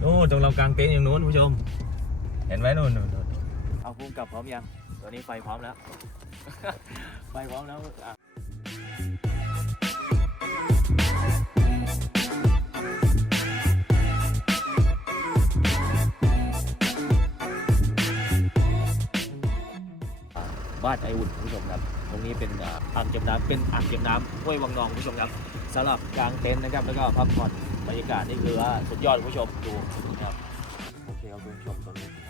โน่นตรงเรากลางเต็นท์อย่างนู้นผู้ชม เห็นไหมนู่นนู่นนู่นเอาพุ่มกลับพร้อมยังตอนนี้ไฟพร้อมแล้ว ไฟพร้อมแล้วอะบ้านไออุ่นผู้ชมครับ ตรงนี้เป็นอ่างเก็บน้ำเป็นอ่างเก็บน้ำห้วยวังนองผู้ชมครับสำหรับกลางเต็นท์นะครับแล้วก็พักผ่อน บรรยากาศนี่คือว่าสุดยอดคุณผู้ชมดูนะครับโอเคครับคุณผู้ชมตอนนี้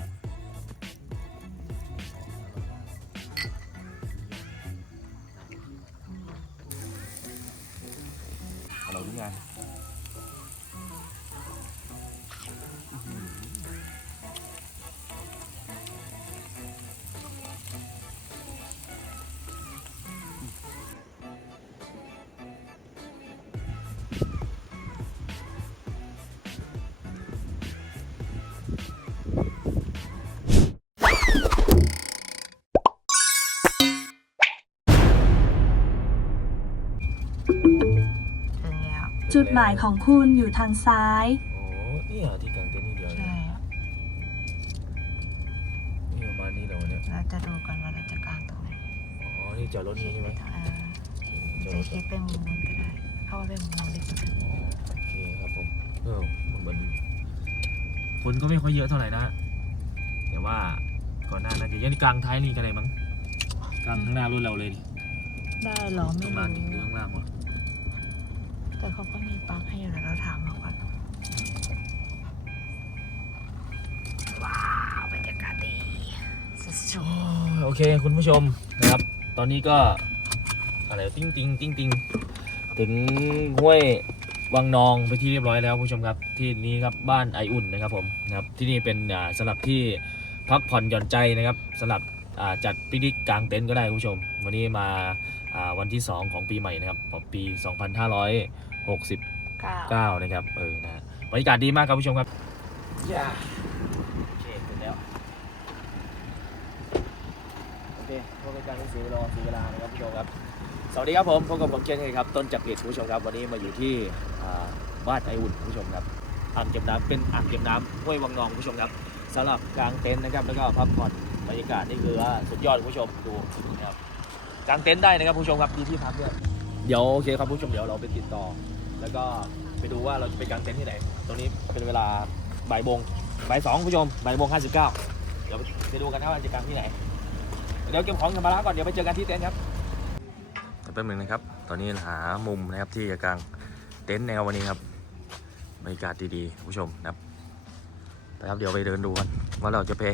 จุดหมายของคุณอยู่ทางซ้าย โอ้นี่เหรอที่กลางเต็นท์นี่เดียวใช่นี่ประมาณนี้เหรอวะเนี่ยเราจะดูกันว่าเราจะกางตรงไหนอ๋อนี่จอดรถนี่ใช่ไหมเออจอดจะรถคิดเป็นมุมนู้นก็ได้เพราะว่าเป็นมุมนู้นดีสุดอ๋อโอเคครับผมเออเหมือนคนก็ไม่ค่อยเยอะเท่าไหร่นะ แต่ว่าก่อนหน้าน่าจะยังกลางท้ายนี่กันเลยมั้งกลางข้างหน้ารถเราเลยดิได้เหรอปไม่ระมาณนี้หรือรู้ข้างล่างวะ แต่เขาก็มีปั๊กให้อยู่นะเราถามเขาก่อนว้าวบรรยากาศดีสุดโอเคคุณผู้ชมนะครับ ตอนนี้ก็อะไรติ้งติ้งติ้งติ้งถึงห้วยวังนองไปที่เรียบร้อยแล้วผู้ชมครับที่นี้ครับบ้านไออุ่นนะครับผมนะครับที่นี่เป็นสำหรับที่พักผ่อนหย่อนใจนะครับสำหรับจัดปิกนิกกลางเต็นท์ก็ได้คุณผู้ชม วันนี้มาวันที่ 2 ของปีใหม่นะครับของปี 2500 หกสิบเก้านะครับ เออนะบรรยากาศดีมากครับผู้ชมครับย่าเอเคเสร็จแล้ว โอเคพวกอเป็นการเสียเวลาเสียเวลานะครับผู้ชมครับ สวัสดีครับผมพบกับผมเคนเคนครับ ต้นจักเพจผู้ชมครับ วันนี้มาอยู่ที่บ้านไออุ่นผู้ชมครับ อ่างเก็บน้ำเป็นอ่างเก็บน้ำห้วยวังนองผู้ชมครับสำหรับกลางเต็นท์นะครับ แล้วก็พักผ่อนบรรยากาศนี่คือว่าสุดยอดผู้ชมดูนะครับกางเต็นท์ได้นะครับผู้ชมครับมีที่พักด้วยเดี๋ยวโอเคครับผู้ชมเดี๋ยวเราไปติดต่อ แล้วก็ไปดูว่าเราจะไปกางเต็นท์ที่ไหน ตรงนี้เป็นเวลาบ่ายโมงบ่ายสองผู้ชมบ่ายโมงห้าสิบเก้าเดี๋ยวไปดูกันนะว่าจะกางที่ไหน เดี๋ยวเก็บของสัมภาระก่อน เดี๋ยวไปเจอกันที่เต็นท์ครับแป๊บนึงนะครับ ตอนนี้หามุมนะครับที่จะกางเต็นท์แนววันนี้ครับบรรยากาศดีๆผู้ชมนะครับไปครับเดี๋ยวไปเดินดูกันว่าเราจะไป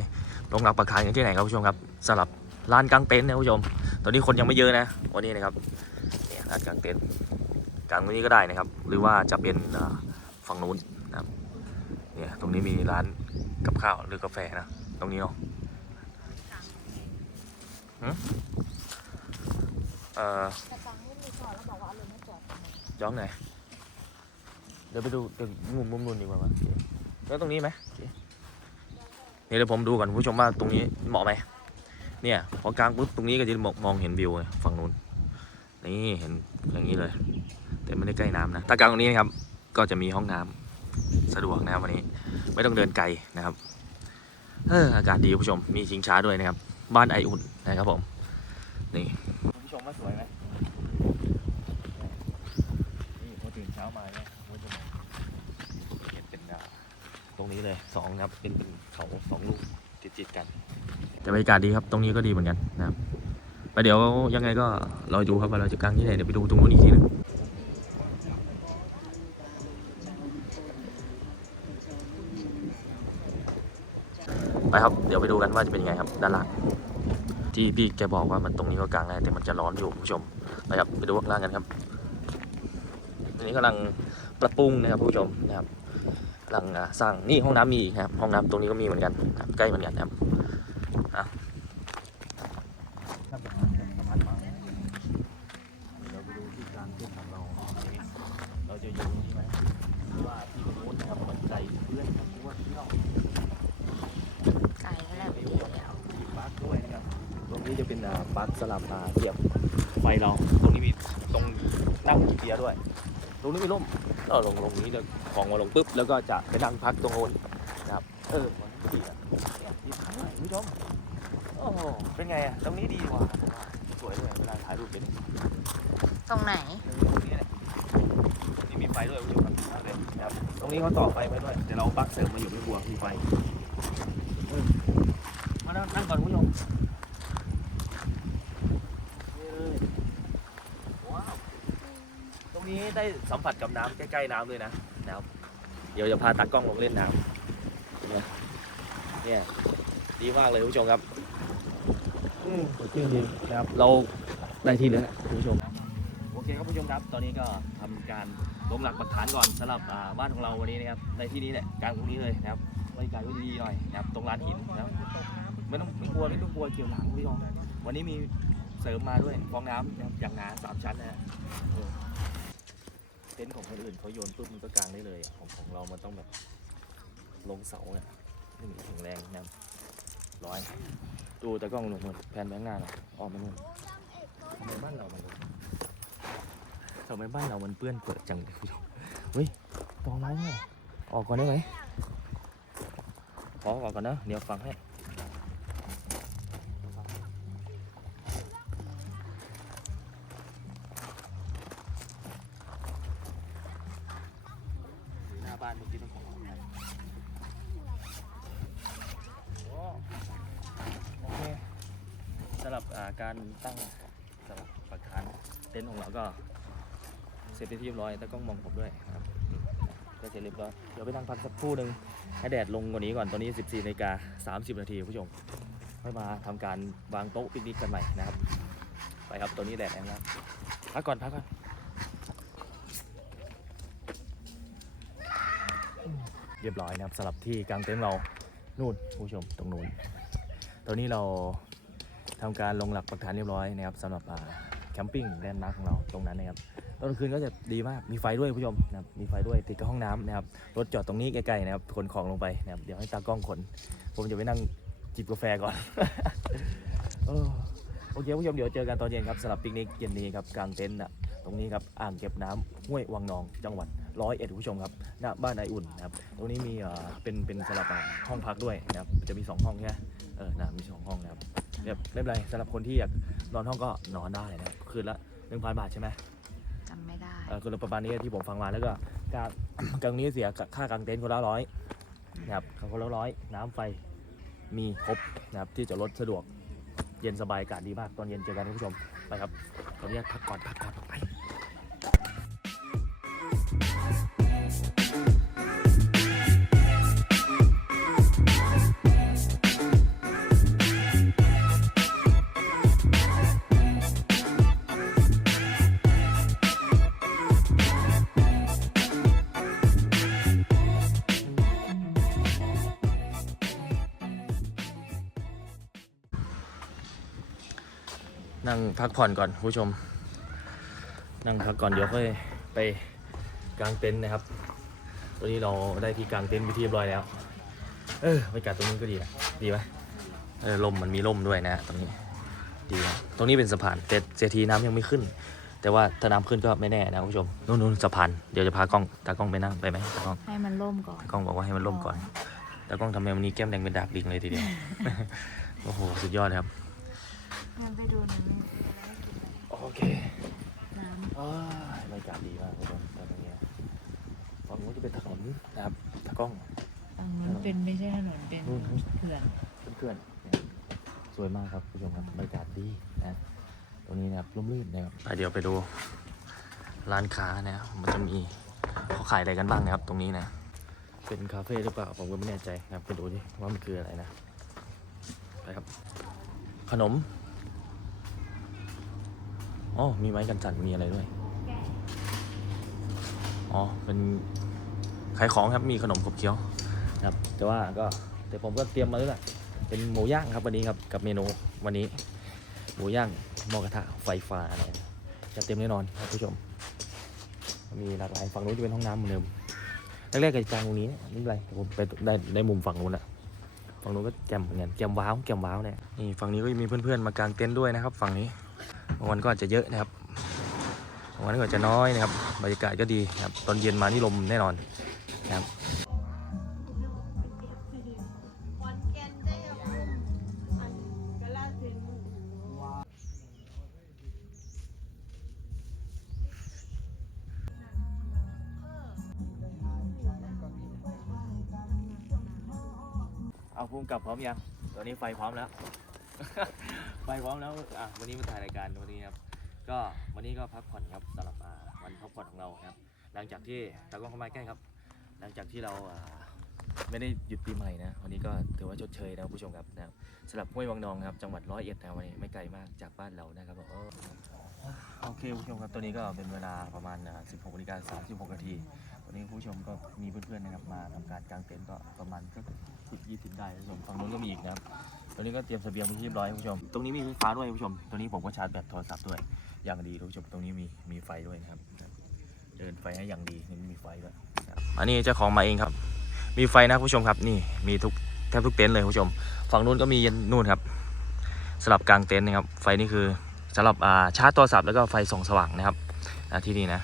ลงหลักปักฐานกันที่ไหนครับผู้ชมครับสำหรับลานกางเต็นท์นะผู้ชม ตอนนี้คนยังไม่เยอะนะวันนี้นะครับเนี่ยลานกางเต็นท์ กลางตรงนี้ก็ได้นะครับ หรือว่าจะเป็นฝั่งนู้นนะครับเนี่ยตรงนี้มีร้านกับข้าวหรือกาแฟนะตรงนี้เนาะหืมเอ่อแต่กางไม่มีจอดแล้วบอกว่าเอารถมาจอดย้องไหนเดี๋ยวไปดูตึกมุมมุมนู้นดีกว่าวะแล้วตรงนี้ไหมเนี่ยเดี๋ยวผมดูก่อนผู้ชมว่าตรงนี้เหมาะไหมเนี่ยพอกลางปุ๊บตรงนี้ก็จะมองมองเห็นวิวไงฝั่งนู้น นี่เห็นอย่างนี้เลย แต่ไม่ได้ใกล้น้ำนะถ้ากลางตรงนี้นะครับ ก็จะมีห้องน้ำสะดวกนะครับวันนี้ ไม่ต้องเดินไกลนะครับเอออากาศดีคุณผู้ชมมีชิงช้าด้วยนะครับ บ้านไออุ่นนะครับผม นี่คุณผู้ชมว่าสวยไหมนี่พอตื่นเช้ามาเนี่ยคุณผู้ชมเห็นเป็นอ่าตรงนี้เลยสองครับเป็นเป็นเขาสองลูกติดๆกันแต่บรรยากาศดีครับ ตรงนี้ก็ดีเหมือนกันนะครับ ไปเดี๋ยวยังไงก็รอดูครับว่าเราจะกางที่ไหนเดี๋ยวไปดูตรงนู้นอีกทีหนึงไปครับ เดี๋ยวไปดูกันว่าจะเป็นยังไงครับด้านล่างที่พี่แกบอกว่ามันตรงนี้ก็กลางได้แต่มันจะร้อนอยู่คุณผู้ชมไปครับไปดูข้างล่างกันครับอันนี้กำลังปรับปรุงนะครับผู้ชมนะครับกำลังสร้างนี่ห้องน้ำมีครับห้องน้ำตรงนี้ก็มีเหมือนกันใกล้เหมือนกันครับอะเราไปดูที่กลางเส้นของเราเราจะอยู่ที่ไหมหรือว่าที่ตรงนู้นนะครับมันไกลเพื่อนครับเพราะว่าที่เรา ไก่ก็แล้วดีแล้ว ปลั๊กด้วยนะครับ ตรงนี้จะ สลับอ่าเสียบไฟเรา ตรงนี้มีตรงนั่งกีเกียด้วย ตรงนี้มีร่มเราลงลงนี้เลยของมาลงปุ๊บแล้วก็จะไปนั่งพักตรงโน้นนะครับ เออมันดีอะเนี่ยดีมากคุณผู้ชมโอ้เป็นไงอะตรงนี้ดีว่ะสวยเลยเวลาถ่ายรูปเป็นตรงไหนตรงนี้แหละนี่มีไฟด้วยคุณผู้ชมครับเลยนะครับตรงนี้เขาต่อไฟไว้ด้วยแต่เราปักเสริมมาอยู่ไม่บวมีไฟมานั่งก่อนคุณผู้ชมนี่เลยว้าวตรงนี้ ได้สัมผัสกับน้ำใกล้ๆน้ำเลยนะนะครับเดี๋ยวจะพาตากล้องลงเล่นน้ำเนี่ยเนี่ยดีมากเลยคุณผู้ชมครับอืมสดชื่นดีนะครับ เราได้ที่แล้วคุณผู้ชมโอเคครับผู้ชมครับ ตอนนี้ก็ทำการลงหลักปักฐานก่อนสำหรับอ่าบ้านของเราวันนี้นะครับในที่นี้แหละกลางตรงนี้เลยนะครับบรรยากาศก็ดีๆหน่อยนะครับตรงลานหินนะครับไม่ต้องไม่กลัวไม่ต้องกลัวเกี่ยวหลังพี่น้องวันนี้มีเสริมมาด้วยฟองน้ำนะครับอย่างหนาสามชั้นนะฮะ เออเต็นท์ของคนอื่นเขาโยนปุ๊บมันก็กางได้เลยอะของของเรามันต้องแบบลงเสาเนี่ยนี่มันแข็งแรงนะครับร้อยดูแต่กล้องหนุ่มนแผนแบงค์งานอะออกมาหนุ่มทำไมบ้านเรามันทำไมบ้านเรามันเปื้อนเปิดจังเลยคุณผู้ชมเฮ้ยตองไม้ไงออกก่อนได้ไหมขอออกก่อนนะเดี๋ยวฟังให้ ร็จเป็นที่เรียบร้อยแล้วก็มองผมด้วยนะครับก็เสร็จเรียบร้อยเดี๋ยวไปนั่งพักสักครู่หนึ่งให้แดดลงกว่านี้ก่อนตอนนี้ 14นาฬิกา30 นาทีผู้ชมค่อยมาทำการวางโต๊ะปิกนิกกันใหม่นะครับ ไปครับตัวนี้แดดแรงแล้วพักก่อนพักก่อนเรียบร้อยนะครับสำหรับที่กลางเต็นท์เรานู่นผู้ชมตรงนู้นตอนนี้เราทำการลงหลักปักฐานเรียบร้อยนะครับสำหรับอ่า แคมปิ้งแลนด์มาร์คของเราตรงนั้นนะครับตอนกลางคืนก็จะดีมากมีไฟด้วยคุณผู้ชมนะครับมีไฟด้วยติดกับห้องน้ำนะครับรถจอดตรงนี้ใกล้ๆนะครับขนของลงไปนะครับเดี๋ยวให้ตากล้องขน ผมจะไปนั่งจิบกาแฟก่อน โอเคคุณผู้ชมเดี๋ยวเจอกันตอนเย็นครับสำหรับปิกนิกเย็นนี้ครับกลางเต็นท์นะตรงนี้ครับอ่างเก็บน้ำห้วยวังนองจังหวัดร้อยเอ็ดคุณผู้ชมครับณบ้านไออุ่นนะครับตรงนี้มีเอ่อเป็นเป็นสำหรับห้องพักด้วยนะครับจะมีสองห้องใช่ไหมเออนะมีสองห้องนะครับ แบบไม่เป็นไรสำหรับคนที่อยากนอนห้องก็นอนได้นะครับคืนละหนึ่งพันบาทใช่ไหมจำไม่ได้เออคนละประมาณนี้ที่ผมฟังมาแล้วก็กาง กางนี้เสียค่ากางเต็นท์คนละร้อยนะครับคนละร้อยน้ำไฟมีครบนะครับที่จะรถสะดวกเย็นสบายอากาศดีมากตอนเย็นเจอกันคุณผู้ชมไปครับขออนุญาตพักก่อนพักก่อนไป พักผ่อนก่อนคุณผู้ชม นั่งพักก่อนเดี๋ยวค่อยไปกางเต็นท์นะครับตอนนี้เราได้ที่กางเต็นท์ไปที่เรียบร้อยแล้ว เออบรรยากาศตรงนี้ก็ดีนะดีไหมเออลมมันมีลมด้วยนะตรงนี้ดีนะตรงนี้เป็นสะพานแต่เสียทีน้ำยังไม่ขึ้น แต่ว่าถ้าน้ำขึ้นก็ไม่แน่นะคุณผู้ชมนู่นนู่นสะพานเดี๋ยวจะพากล้องตากล้องไปนั่งไปไหมตากล้องให้มันล่มก่อนตากล้องบอกว่าให้มันล่มก่อนตากล้องทำไมวันนี้แก้มแดงเป็นดากลิงเลยทีเดียวโอ้โหสุดยอดเลยครับงั้นไปดูหนัง โอเคน้อ้ายบรรยากาศดีมากคุณผู้ชมตรงนี้ฝั่งนู้นจะเป็นถนนนะครับตากล้องำฝั่งนู้นเป็นไม่ใช่ถนนเป็นนู่นนู่นเขื่อนเพื่อนๆสวยมากครับคุณผู้ชมครับบรรยากาศดีนะตรงนี้นะครับร่มรื่นนะครับไปเดี๋ยวไปดู ร้านค้านะครับมันจะมีเขาขายอะไรกันบ้างนะครับ ตรงนี้นะ เป็นคาเฟ่หรือเปล่าผมก็ไม่แน่ใจนะครับไปดูดิว่ามันคืออะไรนะไปครับ ขนม อ๋อ มีไม้กันสั่นมีอะไรด้วย อ๋อ เป็นขายของครับ มีขนมขบเคี้ยวครับ แต่ว่าก็แต่ผมก็เตรียมมาแล้วแหละเป็นหมูย่างครับวันนี้ครับ กับเมนูวันนี้ หมูย่างหม้อกระทะไฟฟ้าอะไรนะจะเต็มแน่นอนครับผู้ชม มีหลากหลายฝั่งนู้นจะเป็นห้องน้ำเหมือนเดิมแรกๆก็จะจางตรงนี้นะไม่เป็นไรแต่ผมไปได้ได้มุมฝั่งนู้นละฝั่งนู้นก็แจมเหมือนกันแจมว้าวแจมว้าวเนี่ยนี่ฝั่งนี้ก็มีเพื่อนๆมากางเต็นท์ด้วยนะครับ ฝั่งนี้ บางวันก็อาจจะเยอะนะครับวันก็จะน้อยนะครับ บรรยากาศก็ดีนะครับ ตอนเย็นมานี่ลมแน่นอนนะครับเอาพุ่มกลับพร้อมยัง ตอนนี้ไฟพร้อมแล้ว ไฟพร้อมแล้วอะวันนี้มาถ่ายรายการวันนี้ครับก็วันนี้ก็พักผ่อนครับสำหรับอ่าวันพักผ่อนของเราครับ หลังจากที่ตากล้องเข้ามาใกล้ครับ หลังจากที่เราอ่าไม่ได้หยุดปีใหม่นะ วันนี้ก็ถือว่าชดเชยนะคุณผู้ชมครับนะครับสำหรับห้วยวังนองครับจังหวัดร้อยเอ็ดนะวันนี้ไม่ไกลมากจากบ้านเรานะครับผมโอเคคุณผู้ชมครับตอนนี้ก็เป็นเวลาประมาณอ่า16นาฬิกา36นาทีวันนี้คุณผู้ชมก็มีเพื่อนๆนะครับมาทำการกางเต็นท์ก็ประมาณก็สิบยี่สิบได้คุณผู้ชมฝั่งนู้นก็มีอีกนะครับ ตอนนี้ก็เตรียมเสบียงไว้เรียบร้อยคุณผู้ชม ตรงนี้มีไฟฟ้าด้วยคุณผู้ชมตรงนี้ผมก็ชาร์จแบตโทรศัพท์ด้วย อย่างดีคุณผู้ชม ตรงนี้มีมีไฟด้วยนะครับ เดินไฟให้อย่างดีนี่มีไฟด้วยนะครับอันนี้เจ้าของมาเองครับ มีไฟนะคุณผู้ชมครับ นี่มีทุกแทบทุกเต็นท์เลยคุณผู้ชม ฝั่งนู้นก็มีนู่นครับสลับกลางเต็นท์นะครับ ไฟนี่คือสำหรับอ่าชาร์จโทรศัพท์แล้วก็ไฟส่องสว่างนะครับที่นี่นะ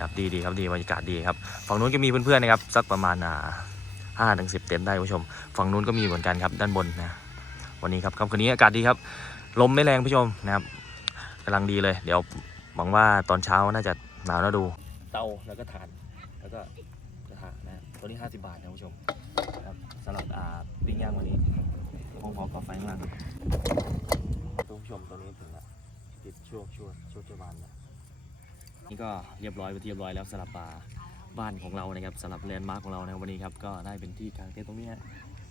ครับดีดีครับดีบรรยากาศดีครับฝั่งนู้นก็มีเพื่อนๆนะครับสักประมาณอ่าห้าถึงสิบเต็นท์ได้คุณผู้ชม ฝั่งนู้นก็มีเหมือนกันครับด้านบนนะ วันนี้ครับค่ำคืนนี้อากาศดีครับลมไม่แรงผู้ชมนะครับกำลังดีเลย เดี๋ยวหวังว่าตอนเช้าน่าจะหนาวน่าดู เตาแล้วก็ถ่านแล้วก็กระทะนะตัวนี้50 บาทนะคุณผู้ชมครับสำหรับอ่าปิ้งย่างวันนี้ผมขอก่อไฟข้างล่างคุณผู้ชมตัวนี้ถึงละติดช่วงช่วงช่วงเจ้าบานล้วนี่ก็เรียบร้อยไปเรียบร้อยแล้วสำหรับป่าบ้านของเรานะครับสำหรับแลนด์มาร์คของเรานะวันนี้ครับก็ได้เป็นที่กลางเต็นท์ตรงนี้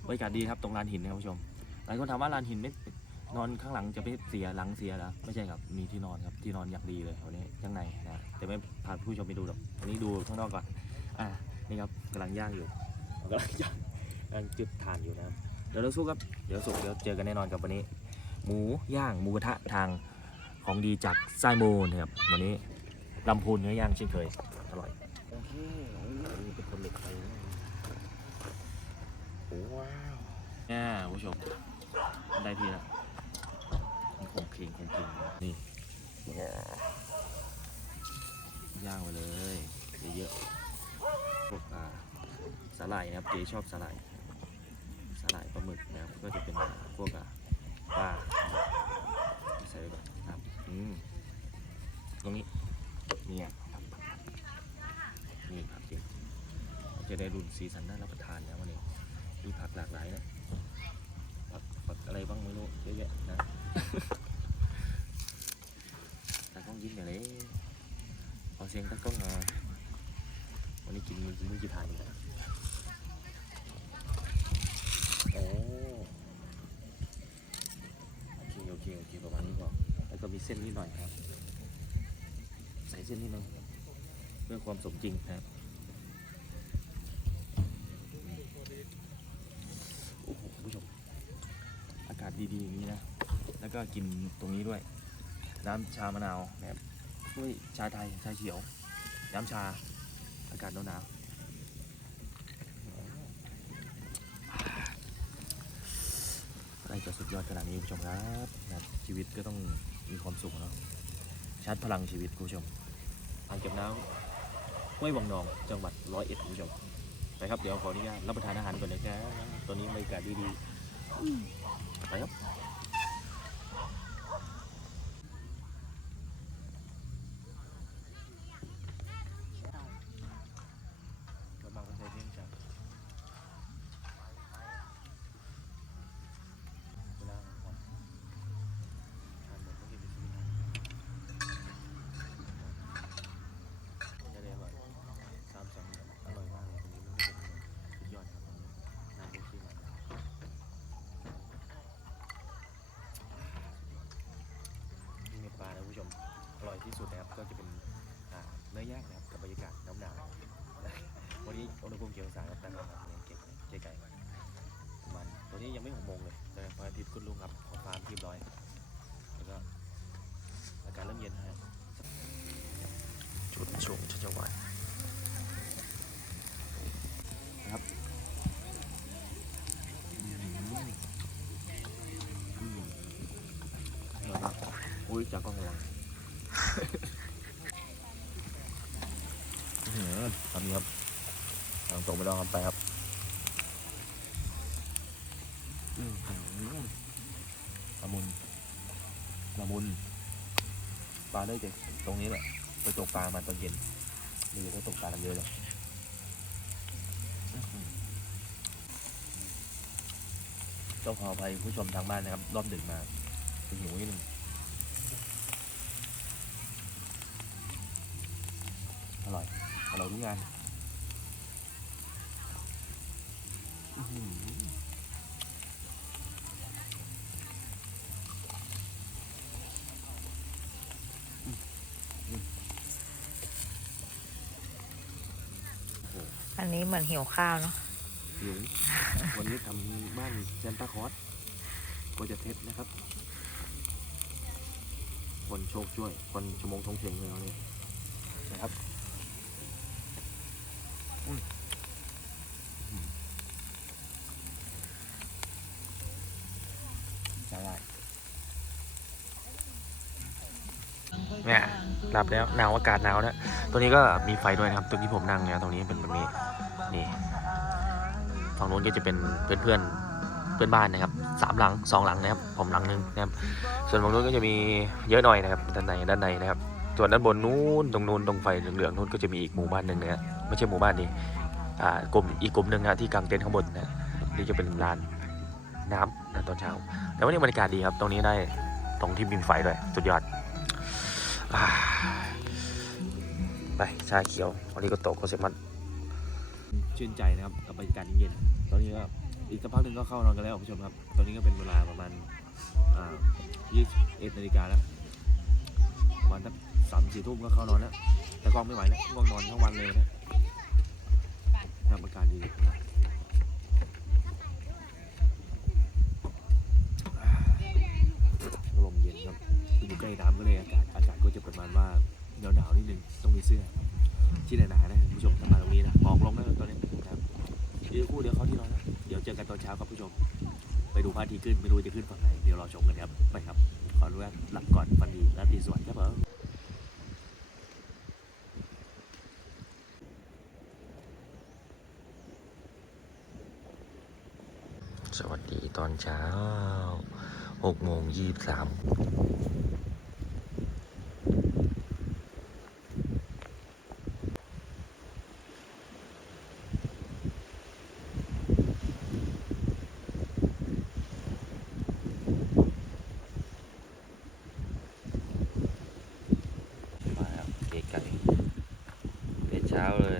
บรรยากาศดีครับตรงลานหินนะครับผู้ชม หลายคนถามว่าลานหินไม่นอนข้างหลังจะไม่เสียหลังเสียเหรอไม่ใช่ครับมีที่นอนครับที่นอนอย่างดีเลยวันนี้ข้างในนะแต่ไม่พาผู้ชมไปดูหรอกวันนี้ดูข้างนอกก่อนอ่านี่ครับกำลังย่างอยู่กำลังย่างกำลังจุดถ่านอยู่นะครับเดี๋ยวเราสู้ครับเดี๋ยวสุกเดี๋ยวเจอกันแน่นอนกับวันนี้ หมูย่างหมูกระทะทางของดีจากไส้มูลนะครับวันนี้ลำพูนเนื้อย่างเช่นเคยอร่อยโอเคโอ้ยเป็นคนเหล็กไฟนะโอ้ว้าวแน่ผู้ชม ได้ทีละมีคงเคงคงเคงนี่ย่างไปเลยเยอะๆพวกอ่าสาหร่ายนะครับเจ๊ชอบสาหร่ายสาหร่ายปลาหมึกนะครับก็จะเป็นพวกอ่าปลาใส่ไปก่อนครับอืมตรงนี้เนี่ยครับนี่ครับจริงจะได้รุนสีสันน่ารับประทานนะวันนี้มีผักหลากหลายนะ อะไรบ้างไม่รู้เยอะแยะนะ ตากล้องยิ้มอย่างนี้ขอเสียงตากล้องหน่อยวันนี้กินมือกินมือจะทานอยู่นะโอ้โอเคโอเคโอเคประมาณนี้พอแล้วก็มีเส้นนิดหน่อยครับ ใส่เส้นนิดนึงเพื่อความสมจริงนะครับโอ้โหคุณผู้ชม อาศดีๆอย่างนี้นะ แล้วก็กินตรงนี้ด้วย น้ำชามะนาวนะครับด้วยชาไทยชาเขียว น้ำชา อากาศหนาวๆอะไรจะสุดยอดขนาดนี้คุณผู้ชมครับนะชีวิตก็ต้องมีความสุขเนาะชาร์จพลังชีวิตคุณผู้ชมอ่างเก็บน้ำห้วยวังนองจังหวัดร้อยเอ็ดคุณผู้ชมไปครับเดี๋ยวขออนุญาตรับประทานอาหารก่อนนะครับตอนนี้บรรยากาศดีๆ ไปครับ กำลังใช้เที่ยงจังเวลาก่อนทานหมดก็กินไปซื้อน้ำ จะได้อร่อยสามสองอร่อยมากเลยตรงนี้มันไม่เป็นสุดยอดครับน้ำเป็นชื่อมันนี่ในปลานะคุณผู้ชม อร่อย ที่สุดนะครับก็จะเป็นอ่าเนื้อย่างนะครับกับบรรยากาศหนาวหนาวๆวันนี้อุณหภูมิกี่องศาครับแต่เราครับยังเก็บเจ๊ไก่ประมาณตัวนี้ยังไม่หกโมงเลยแต่พระอาทิตย์ขึ้นลุ่งครับของฟาร์มเรียบร้อยแล้วก็อากาศเริ่มเย็นนะฮะจุดชมชัชวานครับอืมอร่อยมากอุ้ยจากกล้องระวัง ทำนี้ครับทางตรงไปลองทำไปครับอื้อหือละมุนละมุนปลาได้จากตรงนี้แหละไปตกปลามาตอนเย็นนี่ก็ตกปลากันเยอะเลยต้องขออภัยผู้ชมทางบ้านนะครับ รอบดึกมาเป็นหิวนิดนึง ร่อยอร่อยทุกงานอื้อหืออืมอืมอันนี้เหมือนหิวข้าวเนาะหิววันนี้ทำบ้านเซนตาคอสก็จะเทสนะครับ คนโชคช่วย คนชั่วโมงทงเชงเลยเราเนี่ยนะครับอืมอืมใช่ได้เนี่ย หลับแล้วหนาวอากาศหนาวนะตัวนี้ก็มีไฟด้วยนะครับตรงที่ผมนั่งเนี่ยตรงนี้เป็นแบบนี้นี่ฝั่งนู้นก็จะเป็นเพื่อนเพื่อนเพื่อนบ้านนะครับสามหลังสองหลังนะครับผมหลังหนึ่งนะครับ ส่วนฝั่งนู้นก็จะมีเยอะหน่อยนะครับด้านในด้านในนะครับ ส่วนด้านบนนู้นตรงนู้นตรงไฟเหลืองๆนู้นก็จะมีอีกหมู่บ้านหนึ่งนะไม่ใช่หมู่บ้านนี้อ่ากลุ่มอีกกลุ่มหนึ่งนะที่กางเต็นท์ข้างบนนะนี่จะเป็นลานน้ำนะตอนเช้าแต่วันนี้บรรยากาศดีครับ ตรงนี้ได้ตรงที่มีไฟด้วยสุดยอด ไปชาเขียววันนี้ก็โตโคเซมัสชื่นใจนะครับกับบรรยากาศเย็นๆตอนนี้ก็อีกสักพักหนึ่งก็เข้านอนกันแล้วคุณผู้ชมครับ ตอนนี้ก็เป็นเวลาประมาณอ่า21นาฬิกาแล้วประมาณสักสามสี่ทุ่มก็เข้านอนแล้ว แต่ก็ไม่ไหวแล้วง่วงนอนทั้งวันเลยนะทำอากาศดีนะลมเย็นครับ อยู่ใกล้น้ำก็เลยอากาศอากาศก็จะประมาณว่าหนาวหนาวๆนิดนึงต้องมีเสื้อ ที่หนาๆนะคุณผู้ชมถ้ามาตรงนี้นะมองลงแล้วตอนนี้นะครับเดี๋ยวคู่เดี๋ยวเขาที่นอนนะเดี๋ยวเจอกันตอนเช้าครับผู้ชม ไปดูพระอาทิตย์ขึ้นไม่รู้จะขึ้นฝั่งไหนเดี๋ยวรอชมกันครับไปครับขออนุญาตหลับก่อนฝันดีและดีสวัสดิ์ครับผมสวัสดีตอนเช้า6โมง23มาแล้วเก๋ไก่เป็นเช้าเลย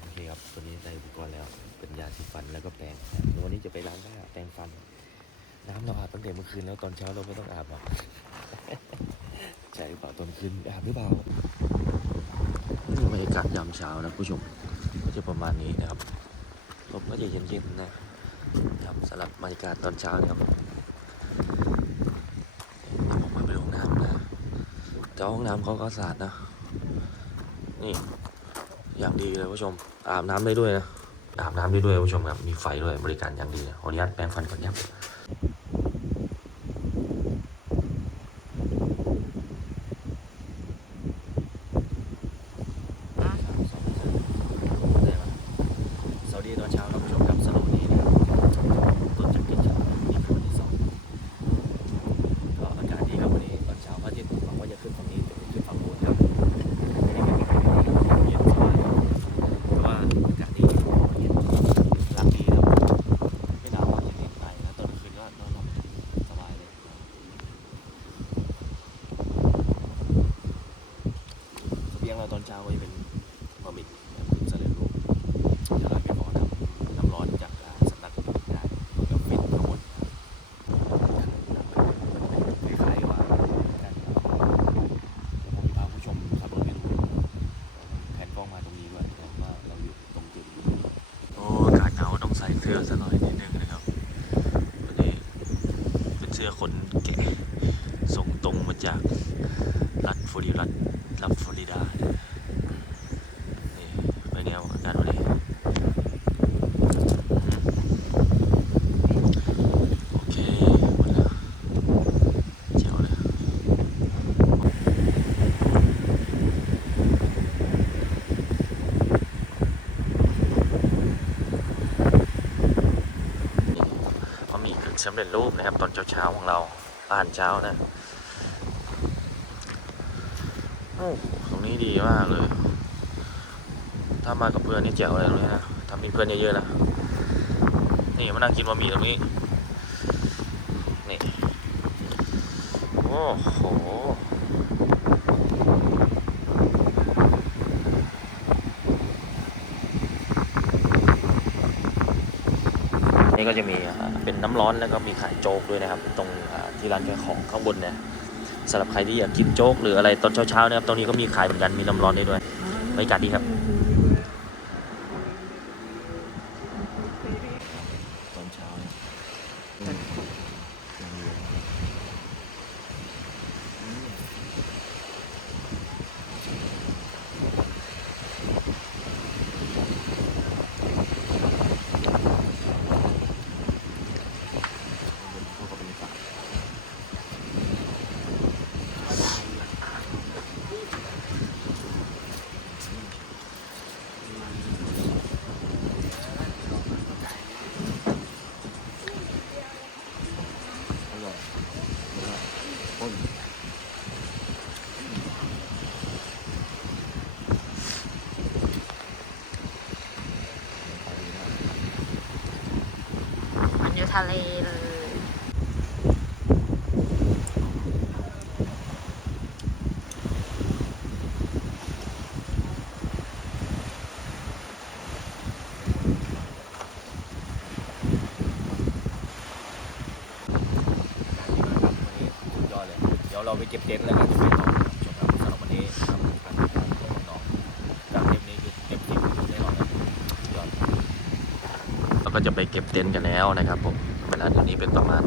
โอเคครับตัวนี้ได้อุปกรณ์แล้ว เป็นยา สีฟันแล้วก็แปรงวันนี้จะไปล้างหน้าแปรงฟัน น้ำเราอาบตั้งแต่เมื่อคืนแล้วตอนเช้าเราไม่ต้องอาบหรอกใช่หรือเปล่าตอนคืนอาบหรือเปล่านี่คือบรรยากาศยามเช้านะผู้ชมก็จะประมาณนี้นะครับลมก็จะเย็นๆนะครับสำหรับบรรยากาศตอนเช้านะครับเดี๋ยวผมมาไปห้องน้ำนะแต่ห้องน้ำเขาก็สะอาดนะนี่อย่างดีเลยผู้ชมอาบน้ำได้ด้วยนะ อาบน้ำได้ด้วยผู้ชมครับ มีไฟด้วยบริการอย่างดีขออนุญาตแปรงฟันก่อนครับสวัสดีตอนเช้าครับผู้ชมครับสำหรับวันนี้นะครับต้นจากกิจกรรมนี่คือวันที่สองก็อากาศดีครับวันนี้ตอนเช้าพระอาทิตย์หวังว่าจะขึ้นฝั่งนี้แต่ขึ้นฝั่งโน้นครับ เย็นสบายเพราะว่าอากาศดีเย็นหลับดีครับไม่หนาวมากอย่างที่ไปนะตอนกลางคืนก็นอนหลับสบายเลยเสบียงเราตอนเช้าก็จะเป็นบะหมี่แบบสำเร็จรูปเดี๋ยวเราไปขอน้ำน้ำร้อนจากอ่าสำนักได้แล้วก็ฟิตข้างบนคล้ายๆว่ากันผมพาผู้ชมขับรถไปดู แผนกล้องมาตรงนี้ด้วยแต่ว่าเราอยู่ตรงจุดนี้โอ้อากาศหนาวต้องใส่เสื้อซะหน่อยนิดนึงนะครับวันนี้เป็นเสื้อขนแกะส่งตรงมาจากรัฐฟลอริดัรัฐฟลอริดานี่เป็นไงวะอากาศวันนี้อืมโอเคหมดแล้วเจ๋วเลย สำเร็จรูปนะครับ ตอนเช้าๆของเราอาหารเช้านะโอ้ตรงนี้ดีมากเลย ถ้ามากับเพื่อนนี่แจ๋วเลยตรงนี้นะทำมีเพื่อนเยอะๆนะนี่มานั่งกินบะหมี่ตรงนี้นี่โอ้โหนี่ก็จะมีอ่ เป็นน้ำร้อนแล้วก็มีขายโจ๊กด้วยนะครับ ตรงที่ร้านขายของข้างบนเนี่ยสำหรับใครที่อยากกินโจ๊กหรืออะไรตอนเช้าๆนะครับตรงนี้ก็มีขายเหมือนกันมีน้ำร้อนได้ด้วยบรรยากาศดีครับ ตอนเช้าต้น มันอยู่ ทะเลเลยเดี๋ยวเราไปเก็บเต็นท์แล้วกันจะไปต่อนะครับสำหรับวันนี้ครับการทำของน้องจากเต็นท์นี้คือเก็บสิ่งที่แน่นอนครับสุดยอดเรา ก็จะไปเก็บเต็นท์กันแล้วนะครับผมเวลาเดี๋ยวนี้เป็นประมาณ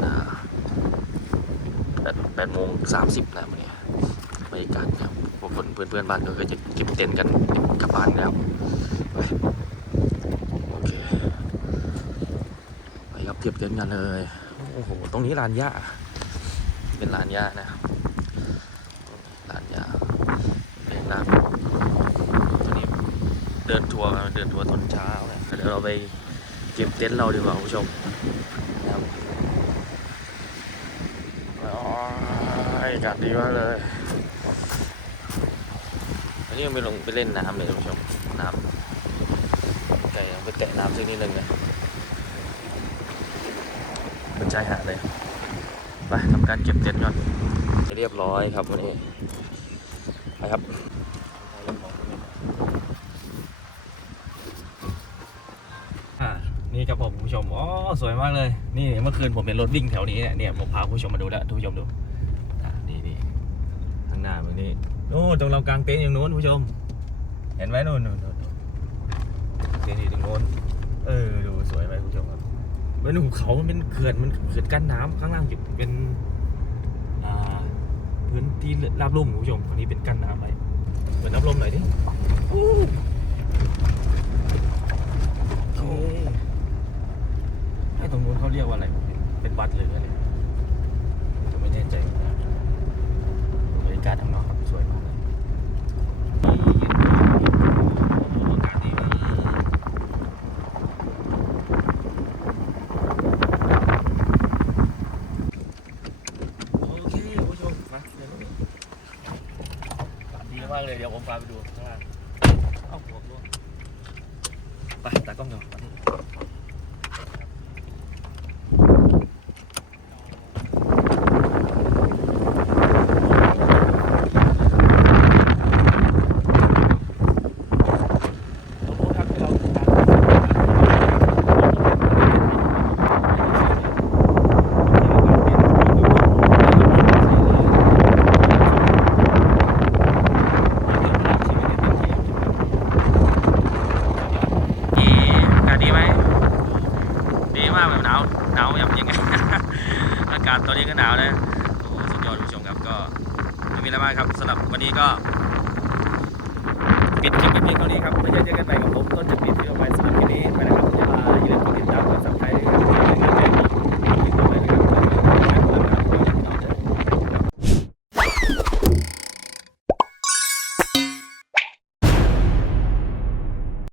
แปดแปดโมงสามสิบนะวันนี้บรรยากาศครับพวกคนเพื่อนเพื่อนๆบ้านก็จะเก็บเต็นท์กันกลับบ้านแล้วไปโอเคไปครับเก็บเต็นท์กันเลยโอ้โหตรงนี้ลานหญ้าเป็นร้านยานะครับร้านยาเป็นร้านตอนนี้เดินทัวร์เดินทัวร์ตอนเช้าเนี่ยเดี๋ยวเราไป เก็บเต็นท์เราดีกว่าคุณผู้ชมนะครับอ๋ออากาศดีมากเลยอันนี้ยังไปลงไปเล่นน้ำเลยคุณผู้ชมน้ำไก่ไปแตะน้ำสักนิดนึงเลยเป็นชายหาดเลยไปทำการเก็บเต็นท์ก่อนเรียบร้อยครับวันนี้ไปครับ สวยมากเลย นี่เมื่อคืนผมเห็นรถวิ่งแถวนี้เนี่ยเนี่ยผมพาคุณผู้ชมมาดูแล้วทุกผู้ชมดูนี่นี่ข้างหน้าตรงนี้โน่นตรงเรากลางเต็นท์อย่างโน้นผู้ชม เห็นไหมโน่นโน่นโน่นเต็นท์อยู่ตรงโน้นเออดูสวยไหมผู้ชมครับเป็นภูเขามันเป็นเขื่อนมันเขื่อนกั้นน้ำข้างล่างอยู่เป็นอ่าพื้นที่ราบลุ่มผู้ชมอันนี้เป็นกั้นน้ำไว้เหมือนน้ำลมหน่อยดิ